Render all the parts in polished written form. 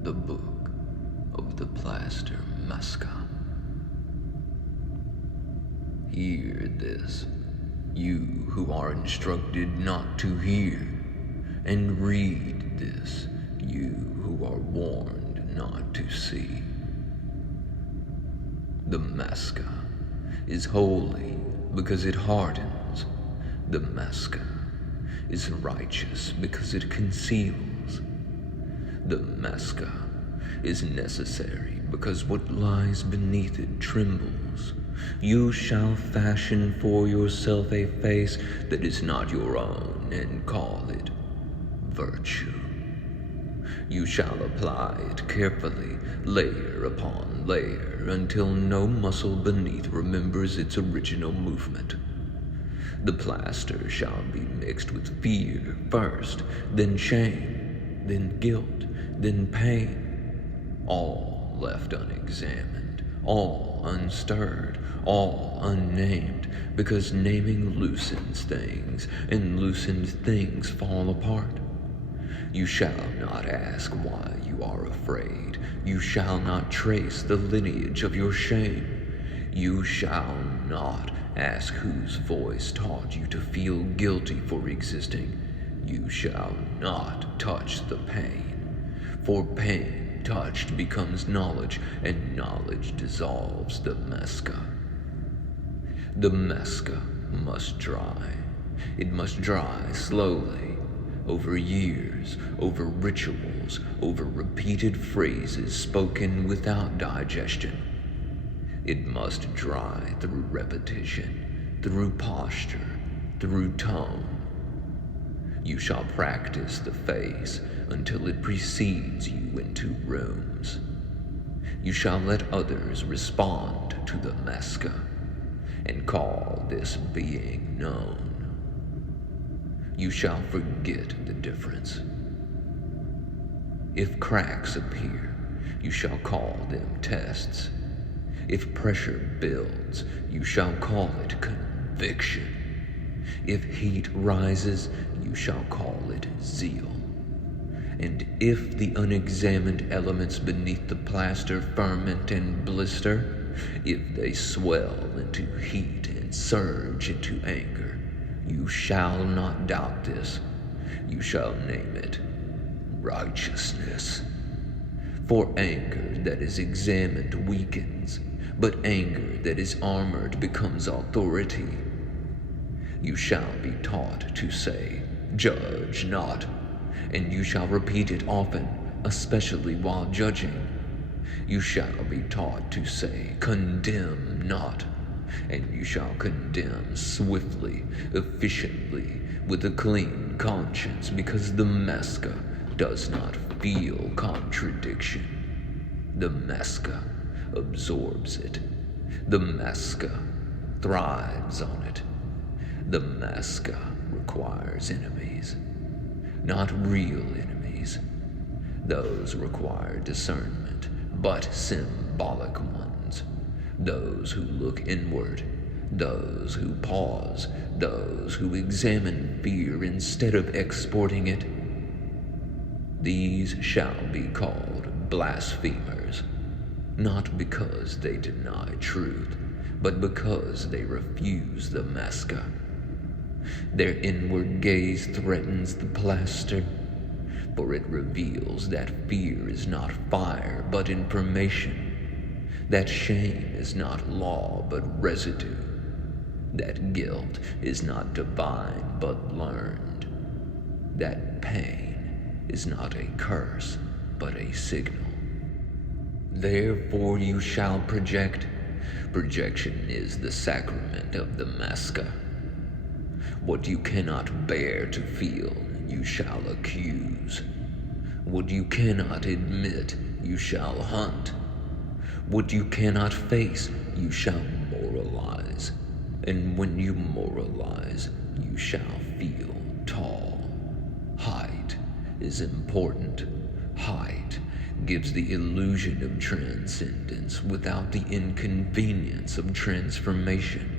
The Book of the Plaster Masker. Hear this, you who are instructed not to hear, and read this, you who are warned not to see. The Masker is holy because it hardens. The Masker is righteous because it conceals. The Masker is necessary because what lies beneath it trembles. You shall fashion for yourself a face that is not your own and call it virtue. You shall apply it carefully, layer upon layer, until no muscle beneath remembers its original movement. The plaster shall be mixed with fear first, then shame, then guilt, then pain, all left unexamined, all unstirred, all unnamed, because naming loosens things, and loosened things fall apart. You shall not ask why you are afraid. You shall not trace the lineage of your shame. You shall not ask whose voice taught you to feel guilty for existing. You shall not touch the pain, for pain touched becomes knowledge, and knowledge dissolves the Masker. The Masker must dry. It must dry slowly, over years, over rituals, over repeated phrases spoken without digestion. It must dry through repetition, through posture, through tone. You shall practice the face until it precedes you into rooms. You shall let others respond to the Masker and call this being known. You shall forget the difference. If cracks appear, you shall call them tests. If pressure builds, you shall call it conviction. If heat rises, you shall call it zeal. And if the unexamined elements beneath the plaster ferment and blister, if they swell into heat and surge into anger, you shall not doubt this. You shall name it righteousness. For anger that is examined weakens, but anger that is armored becomes authority. You shall be taught to say, "Judge not," and you shall repeat it often, especially while judging. You shall be taught to say, "Condemn not," and you shall condemn swiftly, efficiently, with a clean conscience, because the Masker does not feel contradiction. The Masker absorbs it. The Masker thrives on it. The Masker requires enemies, not real enemies. Those require discernment, but symbolic ones. Those who look inward, those who pause, those who examine fear instead of exporting it. These shall be called blasphemers, not because they deny truth, but because they refuse the Masker. Their inward gaze threatens the plaster, for it reveals that fear is not fire, but information. That shame is not law, but residue. That guilt is not divine, but learned. That pain is not a curse, but a signal. Therefore you shall project. Projection is the sacrament of the Masker. What you cannot bear to feel, you shall accuse. What you cannot admit, you shall hunt. What you cannot face, you shall moralize. And when you moralize, you shall feel tall. Height is important. Height gives the illusion of transcendence without the inconvenience of transformation.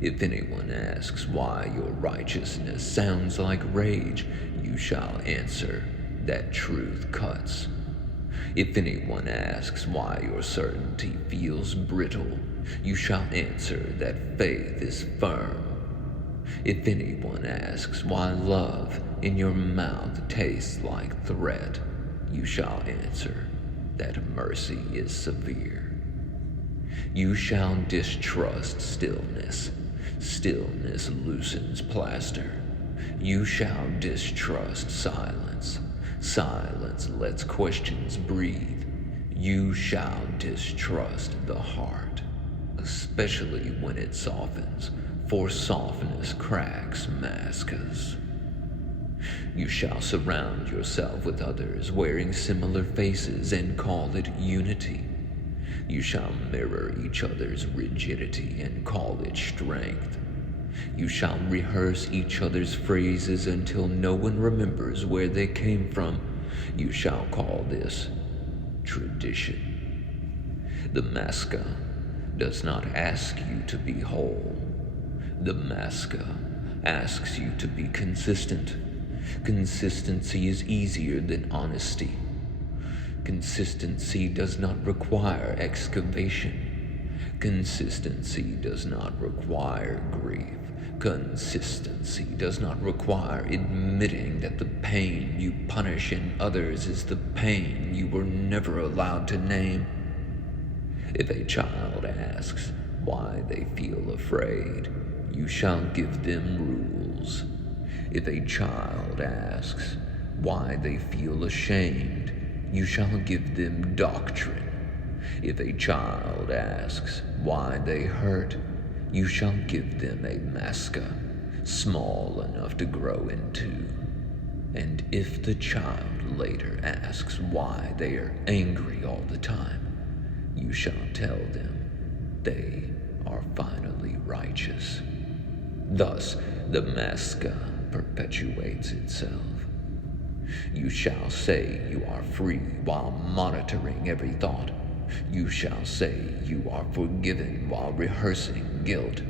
If anyone asks why your righteousness sounds like rage, you shall answer that truth cuts. If anyone asks why your certainty feels brittle, you shall answer that faith is firm. If anyone asks why love in your mouth tastes like threat, you shall answer that mercy is severe. You shall distrust stillness. Stillness loosens plaster. You shall distrust silence. Silence lets questions breathe. You shall distrust the heart, especially when it softens, for softness cracks masks. You shall surround yourself with others wearing similar faces and call it unity. You shall mirror each other's rigidity and call it strength. You shall rehearse each other's phrases until no one remembers where they came from. You shall call this tradition. The Masca does not ask you to be whole. The Masca asks you to be consistent. Consistency is easier than honesty. Consistency does not require excavation. Consistency does not require grief. Consistency does not require admitting that the pain you punish in others is the pain you were never allowed to name. If a child asks why they feel afraid, you shall give them rules. If a child asks why they feel ashamed, you shall give them doctrine. If a child asks why they hurt, you shall give them a masca, small enough to grow into. And if the child later asks why they are angry all the time, you shall tell them they are finally righteous. Thus, the masca perpetuates itself. You shall say you are free while monitoring every thought. You shall say you are forgiven while rehearsing guilt.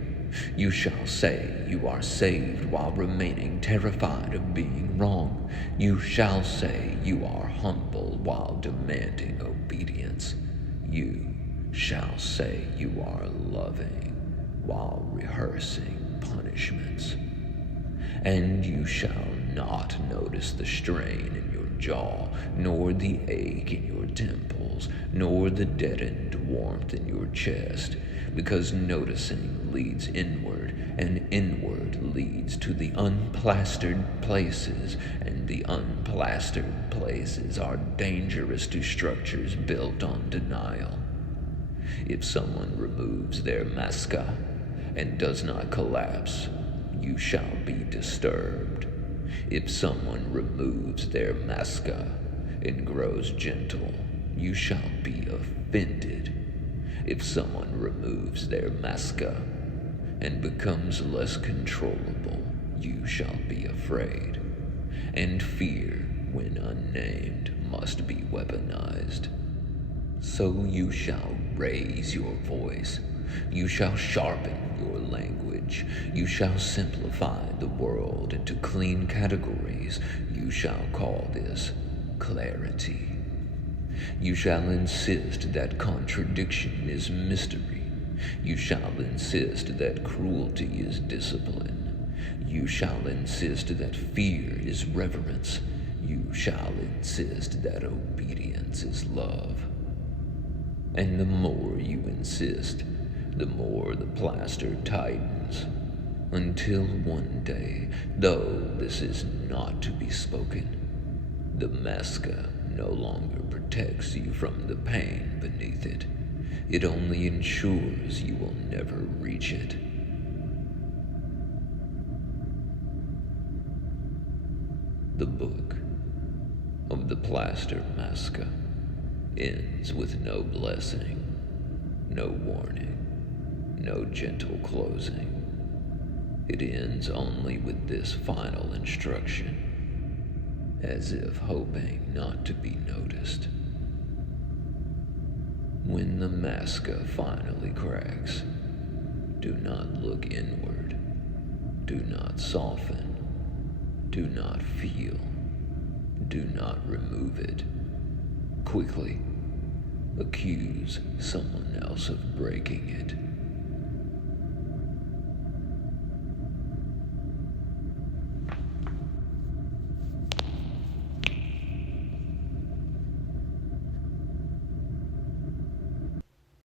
You shall say you are saved while remaining terrified of being wrong. You shall say you are humble while demanding obedience. You shall say you are loving while rehearsing punishments. And you shall not notice the strain in your jaw, nor the ache in your temples, nor the deadened warmth in your chest, because noticing leads inward, and inward leads to the unplastered places, and the unplastered places are dangerous to structures built on denial. If someone removes their masca and does not collapse, you shall be disturbed. If someone removes their masca and grows gentle, you shall be offended. If someone removes their masca and becomes less controllable, you shall be afraid. And fear, when unnamed, must be weaponized. So you shall raise your voice. You shall sharpen your language. You shall simplify the world into clean categories. You shall call this clarity. You shall insist that contradiction is mystery. You shall insist that cruelty is discipline. You shall insist that fear is reverence. You shall insist that obedience is love. And the more you insist, the more the plaster tightens, until one day, though this is not to be spoken, the masca no longer protects you from the pain beneath it. It only ensures you will never reach it. The book of the Plaster Masca ends with no blessing, no warning, no gentle closing. It ends only with this final instruction, as if hoping not to be noticed. When the masca finally cracks, do not look inward, do not soften, do not feel, do not remove it. Quickly accuse someone else of breaking it.